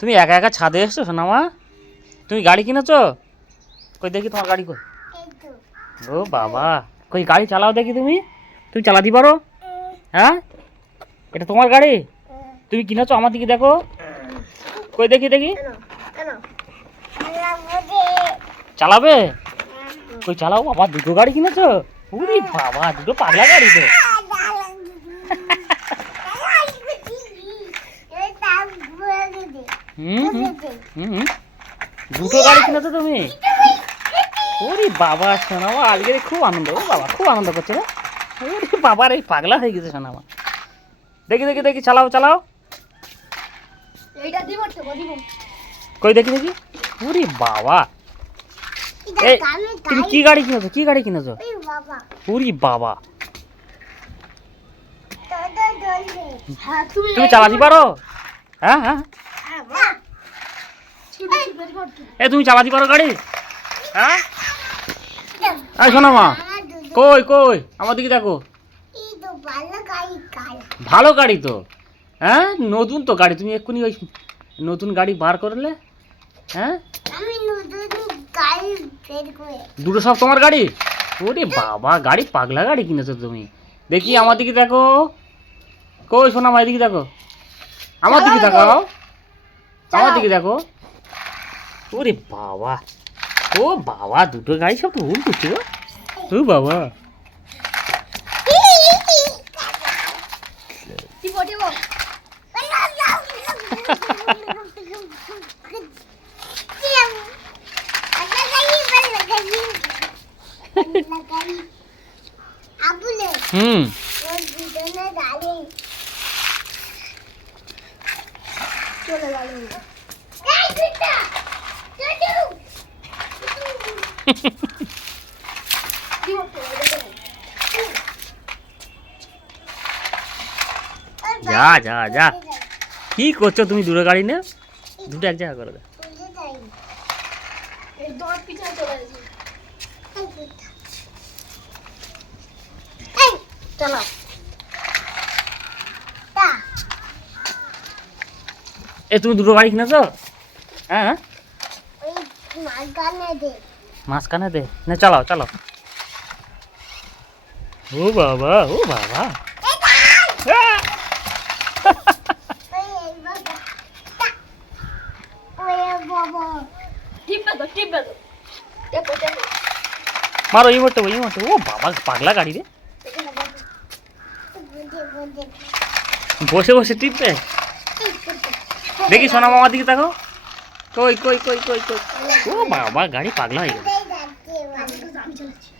তুমি একা একা ছাদে এসছো, সোনামা? তুমি গাড়ি কিনেছো? কই দেখি তোমার গাড়ি কই? ও বাবা, কই গাড়ি চালাও দেখি তুমি। তুমি চালাতে পারো? হ্যাঁ? এটা তোমার গাড়ি? তুমি কিনেছো আমার দিকে দেখো। কই দেখি দেখি। চালাবে? কই চালাও বাবা, দুটো গাড়ি কিনেছো? উরি বাবা, দুটো পাগলা গাড়ি তো। হুম। দুটো গাড়ি কিনেছো তুমি? ওরে বাবা সোনামা আজকে খুব আনন্দ ও বাবা খুব আনন্দ করছে রে। ওরে বাবার এই পাগলা হয়ে গেছে সোনামা দেখি দেখি দেখি চালাও চালাও। কই দেখি দেখি। ওরে বাবা। এই তুমি কি গাড়ি কিনেছো? কি গাড়ি কিনেছো? ওরে বাবা। হ্যাঁ তুমি তুমি চালাতে পারো? হ্যাঁ হ্যাঁ। এ তুমি চালাতে পারো গাড়ি? হ্যাঁ? এই সোনামা কই কই? আমার দিকে দেখো। ভালো গাড়ি তো। হ্যাঁ? নতুন তো গাড়ি। তুমি এক্ষুনি ওই নতুন গাড়ি বার করলে। হ্যাঁ? দুটো সব তোমার গাড়ি? ওরে বাবা গাড়ি পাগলা গাড়ি কিনেছো তুমি। দেখি আমার দিকে দেখো। কই শোনা আমার দিকে দেখো। আমার দিকে দেখো আমার দিকে দেখো। ওরে বাবা। ও বাবা দুটো গাড়ি সব তো ভুল করছে গো। ও বাবা। হুম ওর দুজনে গাড়ি চলে গেল এই দুটা দুটু দিব যা যা যা কি করছ তুমি দুটো গাড়ি নে দুটো এক জায়গা করে দাও দর তা এ তুমি দুটো গাড়ি কিনেছো? হ্যাঁ দে মাঝখানে দে। না চালাও চালাও। ও বাবা ও বাবা। মারো এই মোটে এই মোটে ও বাবা পাগলা গাড়ি রে বসে বসে টিপবে দেখি সোনা মামার দিকে তাকাও কই কই কই কই কই ও বাবা গাড়ি পাগলা হয়ে গেছে আমি চালাচ্ছি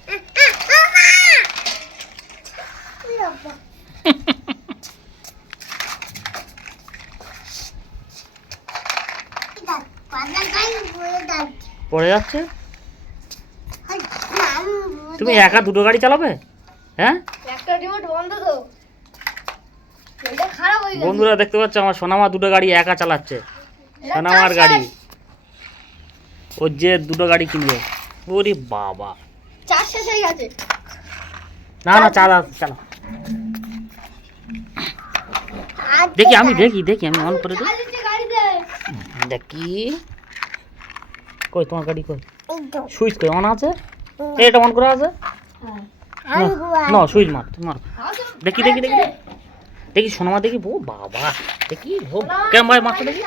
পড়ে যাচ্ছে? তুমি একা দুটো গাড়ি চালাবে? হ্যাঁ? একটা রিমোট বন্ধ তো। এটা খারাপ হয়ে গেছে। বন্ধুরা দেখতে পাচ্ছ আমার সোনামা দুটো গাড়ি একা চালাচ্ছে। সোনামার গাড়ি। ওর যে দুটো গাড়ি কিনবে। ওরে বাবা। চার শেষ হয়ে গেছে। না না চালা চালা দেখি আমি দেখি দেখি আমি অন করে দে। দেখি। কই তোমার গাড়ি কই? সুইচ কই অন আছে? এটা অন করা আছে? না সুইচ মার তুমি মার। দেখি, দেখি, দেখি। দেখি সোনামা দেখি ও বাবা। দেখি ও ভাই মারছো দেখি।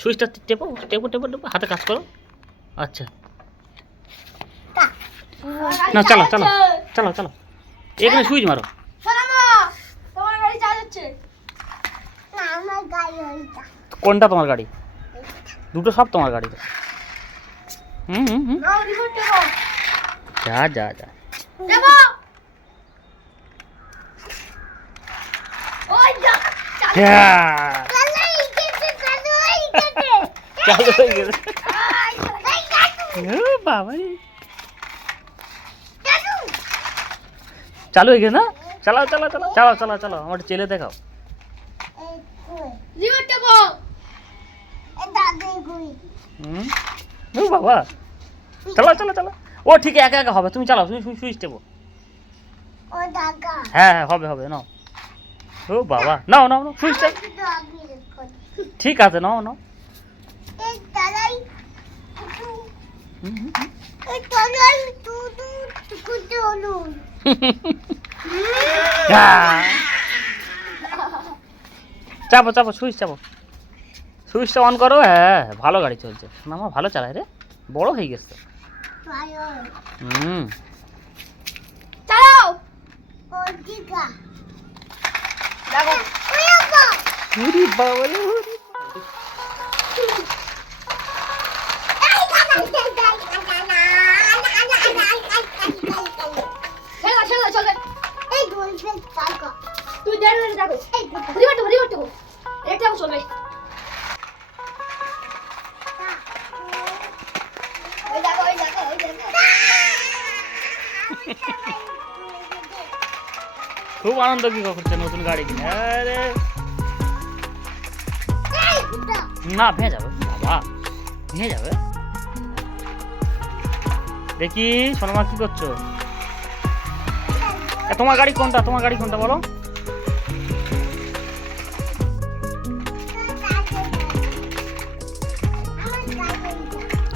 সুইচটা টেপো টেপো টেপো টেপো হাতে কাজ করো। আচ্ছা। না চালো চালো চালো চালো। এখানে সুইচ মারো। তোমার গাড়ি চার্জ হচ্ছে না আমার গাড়ি ওইটা কোনটা তোমার গাড়ি? দুটো সব তোমার গাড়ি হুম যা যা যা। চালু। হ্যাঁ, গেছে বাবা চালু। হয়ে না? চালাও চালাও চালাও। চালাও চালাও চালাও। আমার চেলে দেখাও। হুম। ও বাবা। চালাও চালাও চালাও। ও ঠিক একা একা হবে। তুমি চালাও তুমি সুইচ দেবো হ্যাঁ হ্যাঁ হবে হবে নাও। ও বাবা নাও নাও নাও সুইচটা ঠিক আছে নাও নাও। হ্যাঁ। চাপো চাপো সুইচ চাপো। সুইচটা অন করো হ্যাঁ ভালো গাড়ি চলছে। মামা আমার ভালো চালায় রে বড় হয়ে গেছে। হুম। চালাও। দেখো আনন্দ কি করছে? নতুন গাড়ি কিনে? আরে না, ভেঙে যাবে। বাবা, ভেঙে যাবে। দেখি, সোনামা কি করছ? তোমার গাড়ি কোনটা? তোমার গাড়ি কোনটা বলো?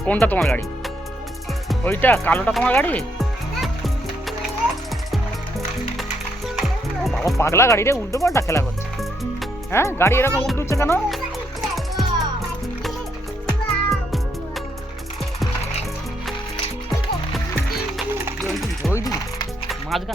কোনটা তোমার গাড়ি? ওইটা, কালোটা তোমার গাড়ি? ও পাগলা গাড়ি রে উল্টো পাল্টা খেলা করছে। হ্যাঁ গাড়ি এরকম উল্টুচ্ছে কেন? দিকে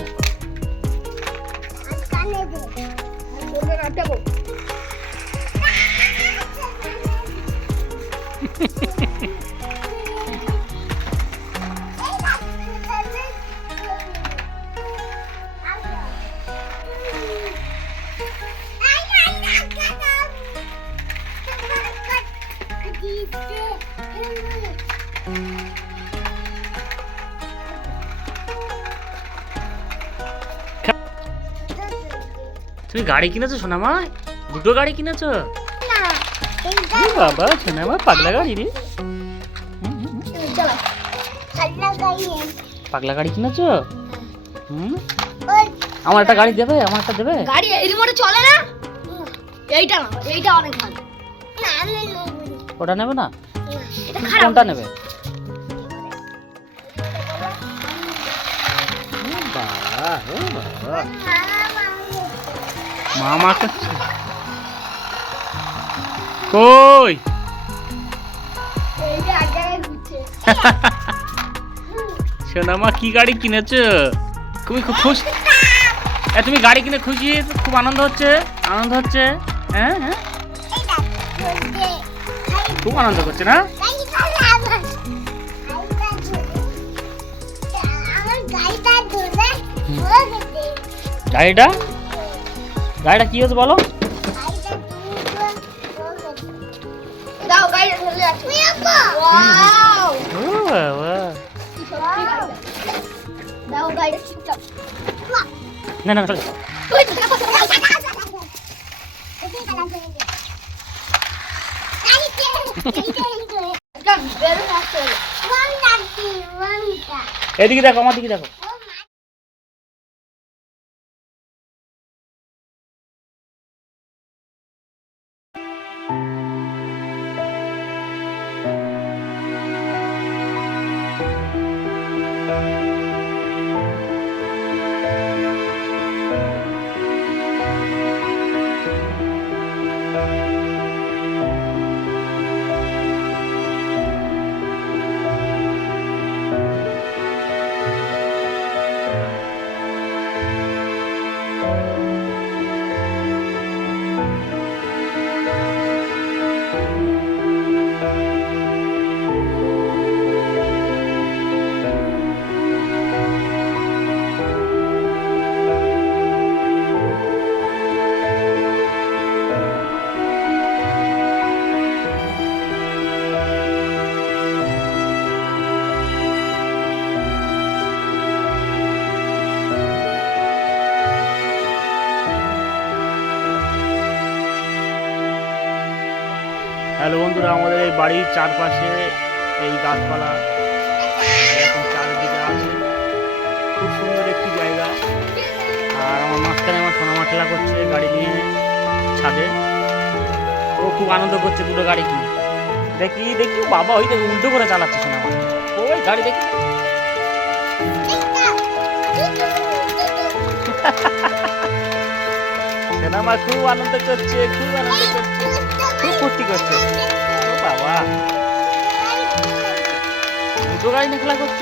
তুমি গাড়ি কিনেছো সোনামা? দুটো গাড়ি কিনেছো? বাবা সোনামা পাগলা গাড়ি রে। পাগলা গাড়ি কিনেছো? হুম। আমার একটা গাড়ি দেবে আমার একটা দেবে। গাড়ি চলে না? এইটা না এইটা অনেক ভালো। না আমি নেব ওটা নেবে না? এটা তুমি খারাপ কোনটা নেবে? বাবা, ও বাবা। মামা করছে? কই? সোনামা কি গাড়ি কিনেছো? তুমি খুব খুশি? এ, তুমি গাড়ি কিনে খুশি? খুব আনন্দ হচ্ছে? আনন্দ হচ্ছে? হ্যাঁ হ্যাঁ? খুব আনন্দ করছে না? গাড়িটা? গাড়িটা কি হচ্ছে বলো? না না চলে। এদিকে দেখো আমার দিকে দেখো। আমাদের এই বাড়ির চারপাশে এই গাছপালা এরকম চারিদিকে আছে। খুব সুন্দর একটি জায়গা। আর আমার মাঝখানে আমার সোনামা খেলা করছে গাড়ি নিয়ে ছাদে। ও খুব আনন্দ করছে দুটো গাড়ি কিনে দেখি দেখি বাবা, ওই দেখি উল্টো করে চালাচ্ছে সোনামা। ওই গাড়ি দেখি। সোনামা খুব আনন্দ করছে, খুব আনন্দ করছে, খুব ফুর্তি করছে। ও বাবা দুটো গাড়ি নিয়ে খেলা করছ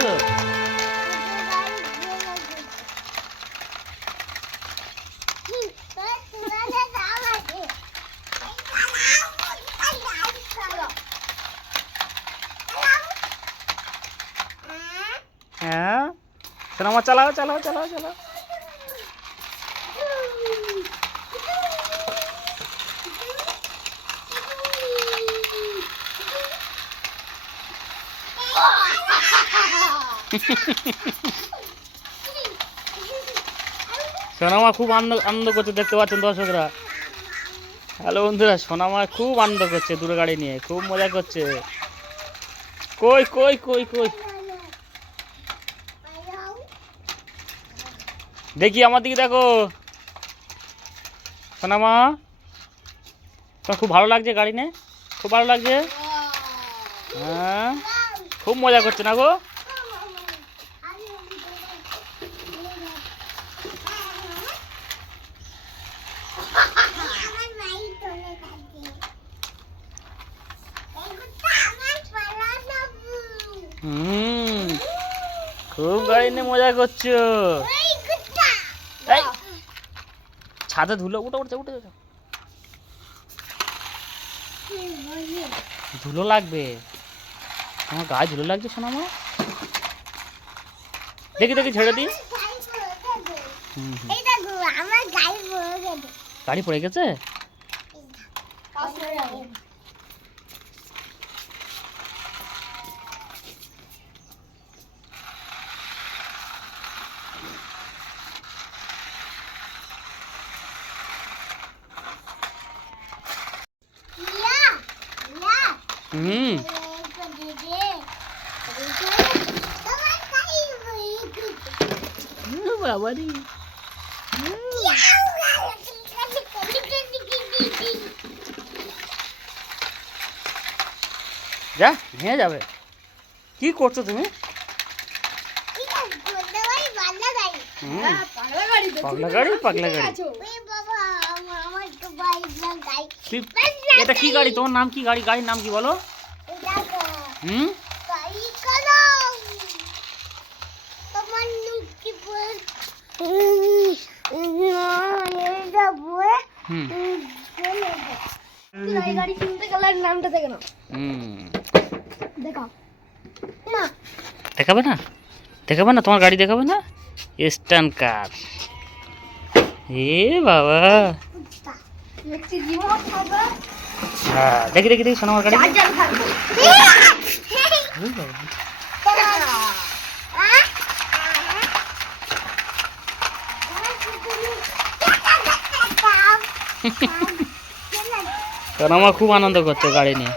হ্যাঁ সোনামা চালাও চালাও চালাও চালাও সোনামা খুব আনন্দ আনন্দ করছে, দেখতে পাচ্ছেন দর্শকরা। হ্যালো বন্ধুরা, সোনামা খুব আনন্দ করছে দূরে গাড়ি নিয়ে, খুব মজা করছে। কই কই কই কই? দেখি আমার দিকে দেখো। সোনামা, তোমার খুব ভালো লাগছে গাড়ি নিয়ে? খুব ভালো লাগছে? হ্যাঁ? খুব মজা করছে না গো? খুব গাড়ি নিয়ে মজা করছ। এই ছাদে ধুলো উঠে উঠে উঠে। ধুলো লাগবে। আমার গায়ে ধুলো লাগছে শোনা মা। দেখি দেখি ছেড়ে দিই। আমার গাড়ি পড়ে গেছে? হুম বাবা রে যা নিয়ে যাবে কি করছ তুমি হুম পাগলা গাড়ি পাগলা গাড়ি কি- এটা কি গাড়ি? তোমার নাম কি গাড়ি? গাড়ির নাম কি বলো? হুম? দেখাবে না? দেখাবে না? তোমার গাড়ি দেখাবে না? স্টান কার? এ বাবা। হ্যাঁ দেখি দেখি দেখি শোনো আমার গাড়ি আমার খুব আনন্দ করছে গাড়ি নিয়ে।